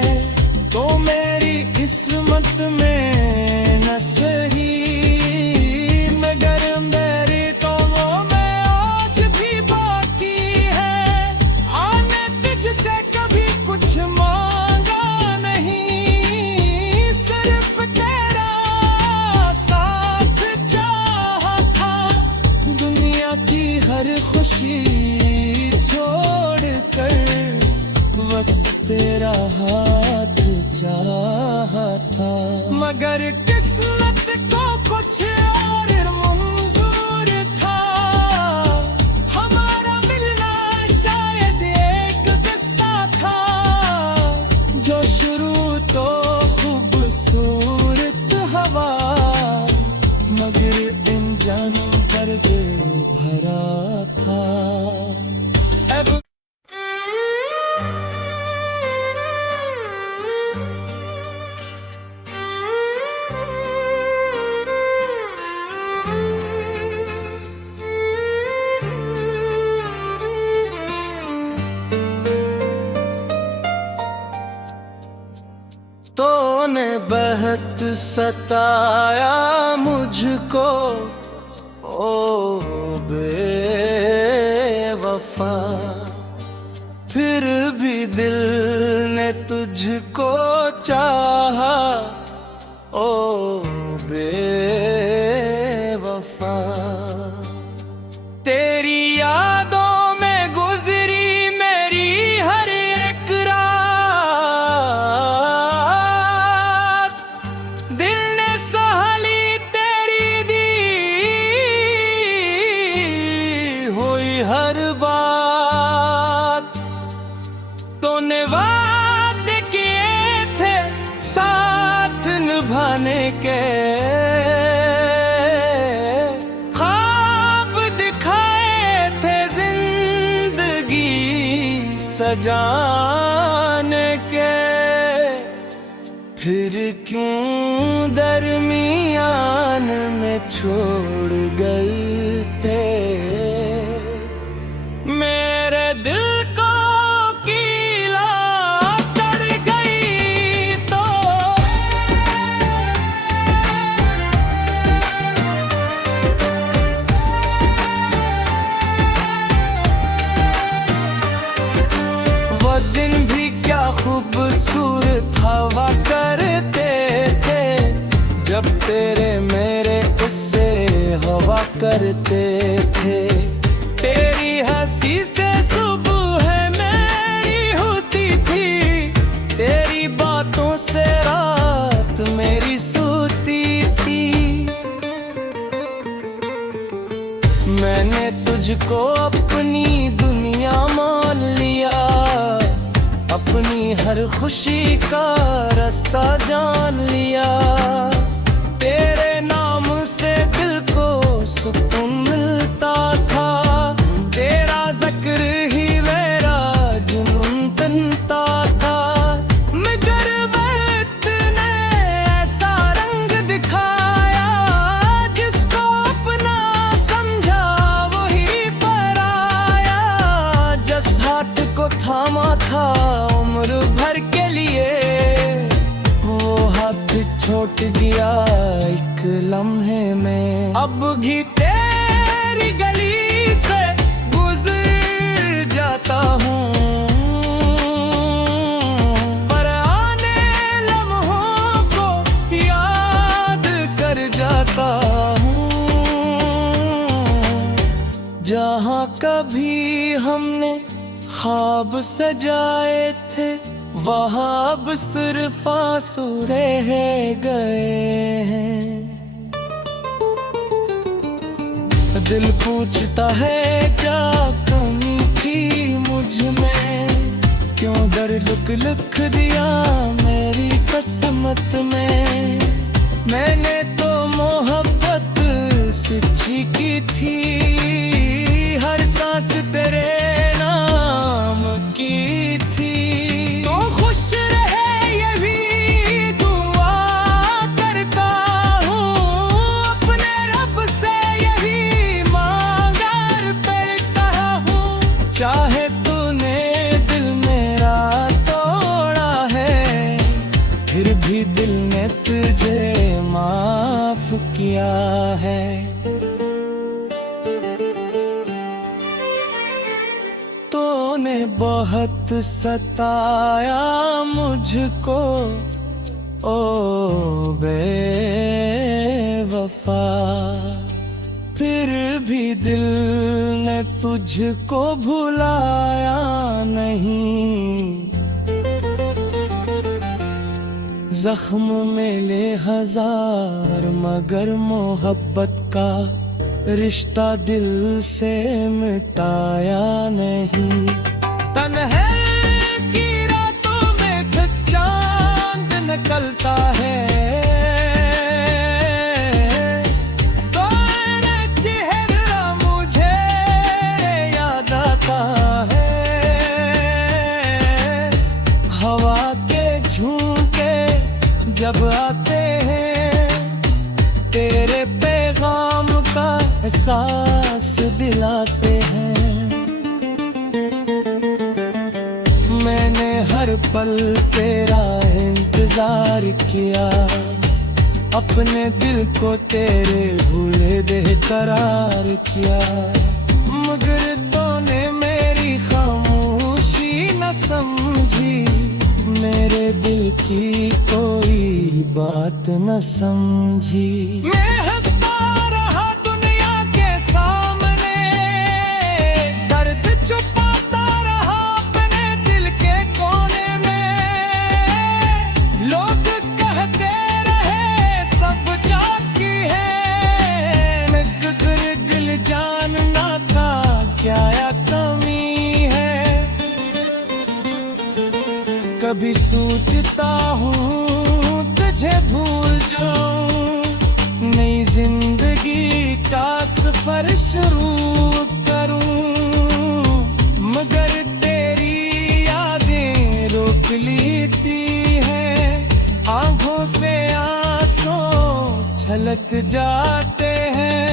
तो मेरी किस्मत में न सही मगर मेरी तो वो में आज भी बाकी है। आने तुझसे कभी कुछ मांगा नहीं, सिर्फ तेरा साथ चाहा था। दुनिया की हर खुशी छोड़ कर बस तेरा हाथ चाहा था। मगर किस्मत को कुछ और मंजूर था, हमारा मिलना शायद एक किस्सा था। जो शुरू तो खूबसूरत हवा, मगर इन जानों पर दिल भरा था। अब तूने बहुत सताया मुझको ओ बेवफा, फिर भी दिल ने तुझको चाहा ओ बेवफा। तेरी यादों में गुजरी मेरी हर एक रात, दिल ने सहाली तेरी दी हुई हर बात। तूने वादे किए थे साथ निभाने के, ख्वाब दिखाए थे जिंदगी सजाने के, फिर क्यों दरमियान में छोड़ गए थे मेरे दिल को कीला कर गई। तो वो दिन भी क्या खूबसूरत हवा करते थे, जब तेरे मेरे उससे हवा करते थे। तेरी हंसी से सुबह मेरी होती थी, तेरी बातों से रात मेरी सोती थी। मैंने तुझको अपनी दुनिया मान लिया, अपनी हर खुशी का रास्ता जान लिया। तेरे नाम से दिल को सुकून मिलता था, तेरा जिक्र ही मेरा जुनून बनता था। मगर वक्त ने ऐसा रंग दिखाया, जिसको अपना समझा वही पराया। जिस हाथ को थामा था उम्र भर के लिए, वो हाथ छोड़ दिया एक लम्हे में। अब भी तेरी गली से गुजर जाता हूँ, पर आने लम्हों को याद कर जाता हूँ। जहाँ कभी हमने ख्वाब सजाए थे, वहाँ अब सिर्फ आंसू रह गए हैं। दिल पूछता है क्या कमी थी मुझ में, क्यों दर्द लिख दिया मेरी किस्मत में। मैंने तो मोहब्बत सच्ची की थी, हर सांस तेरे नाम की थी। तो खुश रहे ये भी दुआ करता हूँ, अपने रब से यही मांगा करता हूँ। चाहे तूने दिल मेरा तोड़ा है, फिर भी दिल ने तुझे माफ किया है। तूने बहुत सताया मुझको ओ बेवफा, फिर भी दिल ने तुझको भुलाया नहीं। जख्म मिले हजार मगर मोहब्बत का रिश्ता दिल से मिटाया नहीं। तन्हाई की रातों में चांद निकलता है, तो चेहरा मुझे याद आता है। हवा के झोंके जब आते हैं, तेरे पैगाम का एहसास दिलाते हैं। मैंने हर पल तेरा इंतजार इंतजार किया, अपने दिल को तेरे भूले बेकरार किया, मगर तूने मेरी खामोशी न समझी, मेरे दिल की कोई बात न समझी। मैं हंसता रहा दुनिया के सामने, दर्द छुपाता रहा अपने दिल के कोने में, लोग कहते रहे सब जाती है, मैं गिल जानना था क्या कमी है। कभी सोचता हूँ तुझे भूल जाऊं, नई जिंदगी का सफर शुरू करूं, मगर तेरी यादें रोक लेती हैं, आंखों से आंसू छलक जाते हैं।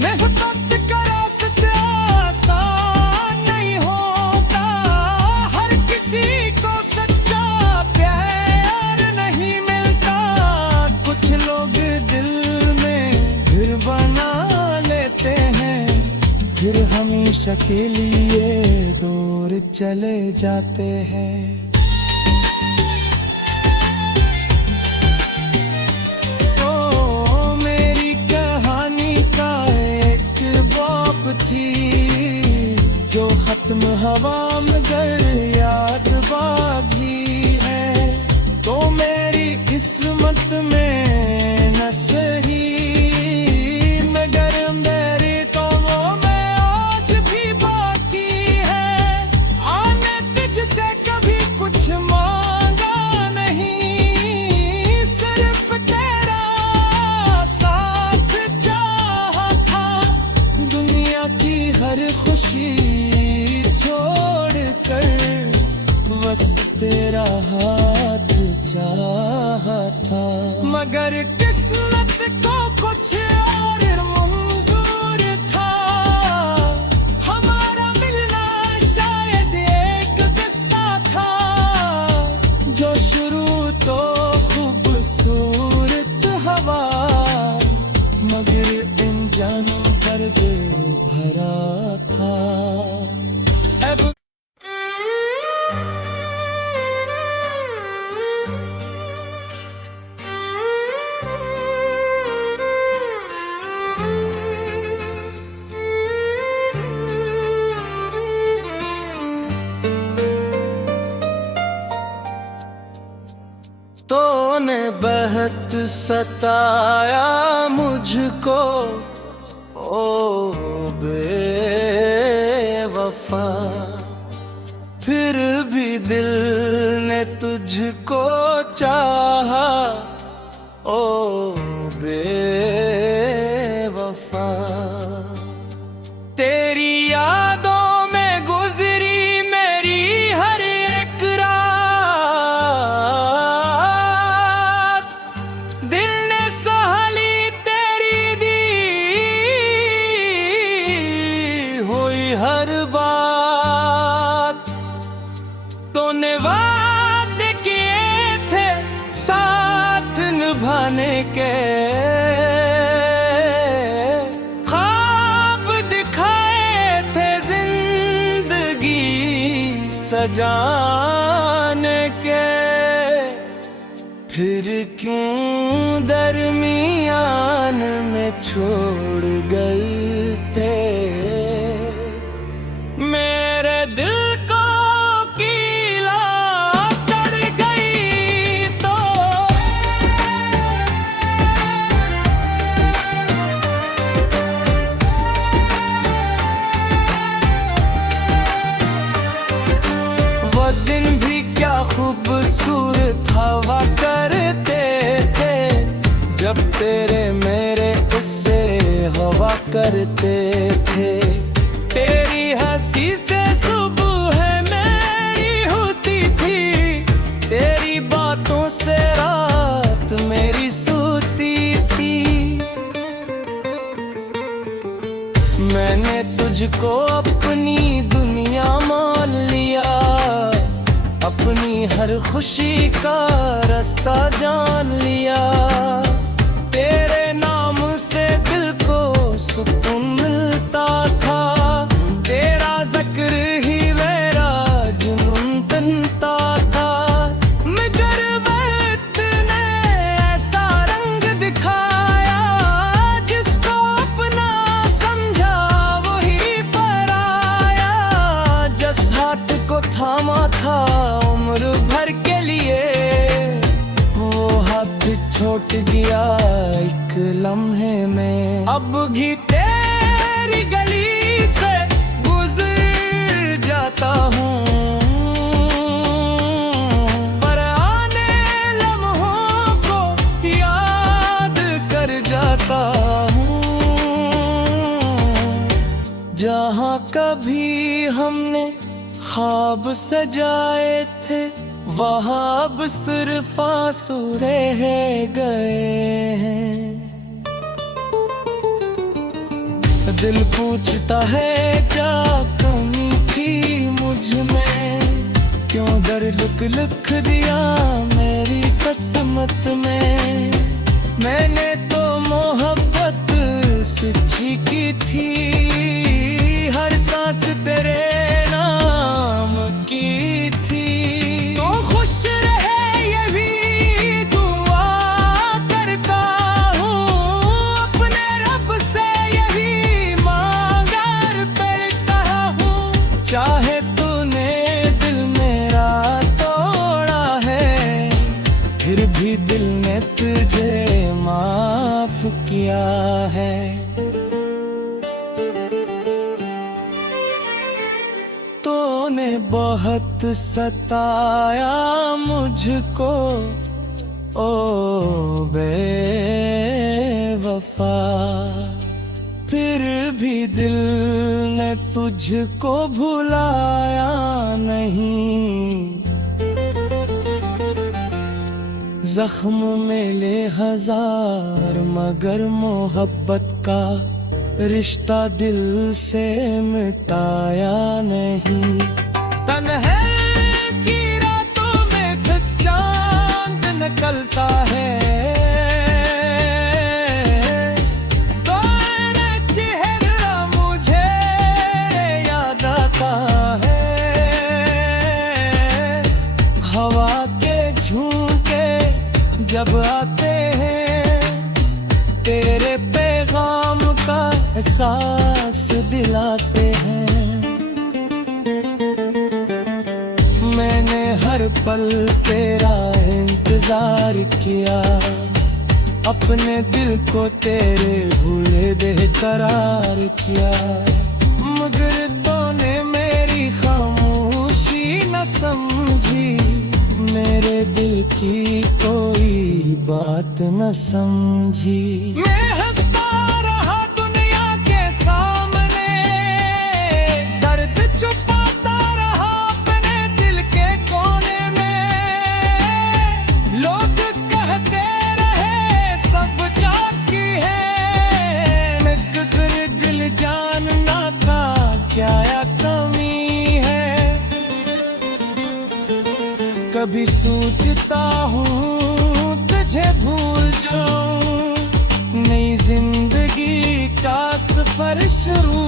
मैं वक्त का रास्ता आसान नहीं होता, हर किसी को सच्चा प्यार नहीं मिलता, कुछ लोग दिल में घर बना लेते हैं, फिर हमेशा के लिए दूर चले जाते हैं। जो खत्म हवा मगर याद बाकी है, तो मेरी किस्मत में न सही, मगर मेरी तो वो में आज भी बाकी है। आने तुझसे कभी कुछ मांगा नहीं, सिर्फ तेरा साथ चाहा था, दुनिया की हर खुशी छोड़ कर बस तेरा हाथ चाहा था, मगर किस्मत को कुछ और मंजूर था, हमारा मिलना शायद एक किस्सा था, जो शुरू तो खूबसूरत हवा, मगर इन जानों पर दिल भरा था। तूने बहुत सताया मुझको ओ बेवफा, फिर भी दिल ने तुझको चाहा ओ बेवफा, तेरी यादों में गुजरी मेरी हर एक रात, दिल ने सहली तेरी दी हुई हर बात, तूने वादे किए थे साथ निभाने के, ख्वाब दिखाए थे जिंदगी सजाने के, फिर क्यों दरमियान में छोड़ गए थे मेरे दिल को कीला कर गई। तो वो दिन भी क्या खूबसूरत हवा करते थे, जब तेरे मेरे उससे हवा करते थे, तेरी हंसी से सुबह मेरी होती थी, तेरी बातों से रात मेरी सोती थी, मैंने तुझको अपनी दुनिया मान लिया, अपनी हर खुशी का रास्ता जान लिया। तेरे नाम से दिल को सुकून मिलता था, तेरा जिक्र ही मेरा जुनून बनता था। मगर वक्त ने ऐसा रंग दिखाया, जिसको अपना समझा वही पराया। जिस हाथ को थामा था उम्र भर के लिए, वो हाथ छूट गया एक लम्हे में। अब भी तेरी गली से गुजर जाता हूँ, पर आने लम्हों को याद कर जाता हूँ। जहाँ कभी हमने ख्वाब सजाए थे, वहाँ अब सिर्फ आंसू रह गए हैं। दिल पूछता है क्या कमी थी मुझ में, क्यों दर्द लिख दिया मेरी किस्मत में। मैंने तो मोहब्बत सच्ची की थी, हर सांस तेरे नाम की थी। तो खुश रहे यही दुआ करता हूँ, अपने रब से यही मांगा करता हूँ। चाहे तूने दिल मेरा तोड़ा है, फिर भी दिल ने तुझे माफ किया है। तूने बहुत सताया मुझको ओ बेवफा, फिर भी दिल ने तुझको भुलाया नहीं। जख्म मिले हजार मगर मोहब्बत का रिश्ता दिल से मिटाया नहीं। तन्हाई की रातों में चांद निकलता है, तो चेहरा मुझे याद आता है। हवा के झोंके जब आते हैं, तेरे पैगाम का एहसास दिलाते हैं। मैंने हर पल तेरा इंतजार किया, अपने दिल को तेरे भूले बेकरार किया। मगर तूने मेरी खामोशी न समझी, मेरे दिल की कोई बात न समझी। मैं हंसता रहा दुनिया के सामने, दर्द छुपाता रहा अपने दिल के कोने में। लोग कहते रहे सब जाती है, मैं दिल जानना था क्या कमी है। कभी सोचता हूँ तुझे भूल जाऊं, नई जिंदगी का सफर शुरू